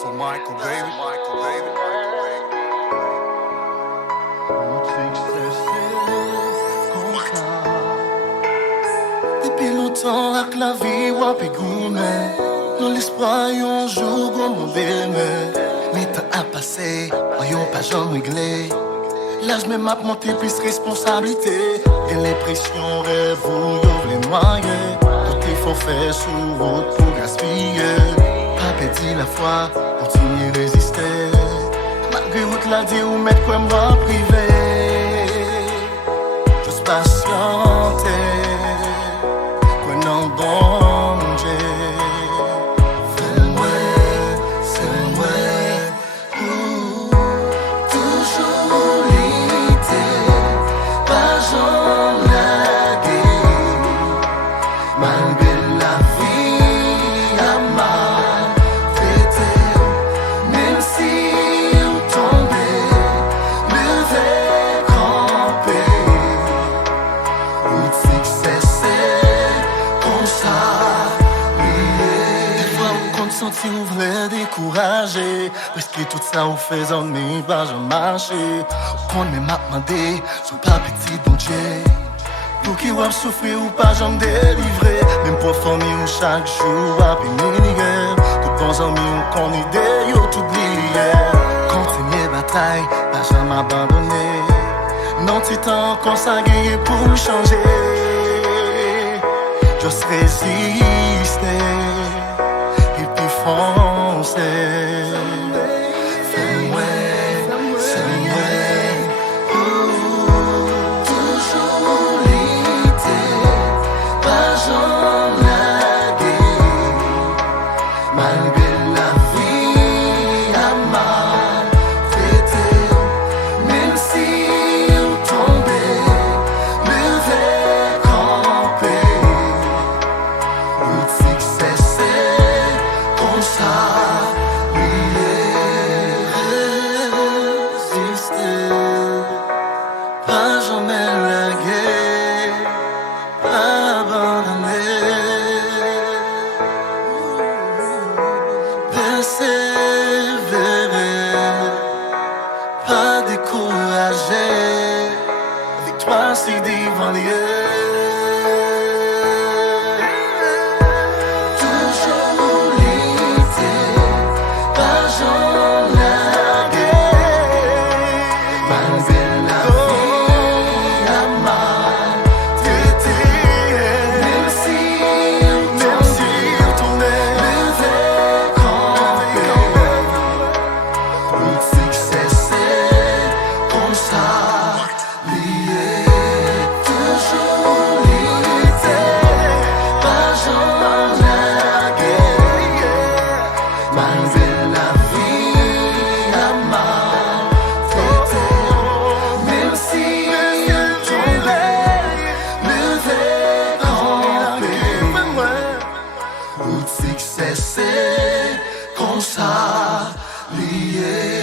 So Michael, baby. Michael, baby. Depuis longtemps avec la vie wap e goumen Non l'espoir yon jour gon moun deme Mais temps a passé, yon pas jamais réglé L'âge même m'a monté plus responsabilité Et l'impression rêve ou yon vle noyer Tout il faut faire sous route pour gaspiller Pas perdre la foi, continuer résister Malgré route la dit ou mettre quoi m'va privé Juste patienter non bon Dieu fais-moi, c'est-moi toujours l'idée pas j'en laguer malgré la vie à mal fêter même si on tombait lever camper ou succès des fois on compte sentir ou vle décourager Presque tout ça ou fait en mi pas jamais marcher On compte même m'a demandé sous pas petit bon Dieu Pour qui ou souffrir ou pas jamais délivrer Même pour famille ou chaque jour à pénir Tout bons amis ou qu'on idée ou tout oublié Continuer bataille, pas jamais abandonner Non titan consagré pour changer Just résister et puis foncer. Fais-moi, c'est-moi, toujours l'idée, pas j'en laguer, malgré la vie à mal fêter, même si on tombait, lever camper. Pas jamais laguer, pas abandonner, persévérer, pas décourager, victoire si devant Dieu. Toujours l'idée, pas j'en laguer, malgré la vie à mal traiter. Même si on tournait, lever camper. Pour succès c'est comme ça, lié. Toujours l'idée, pas j'en laguer, malgré la vie à mal traiter. Même si on tombait, lever camper. Pour succès c'est comme ça, lié.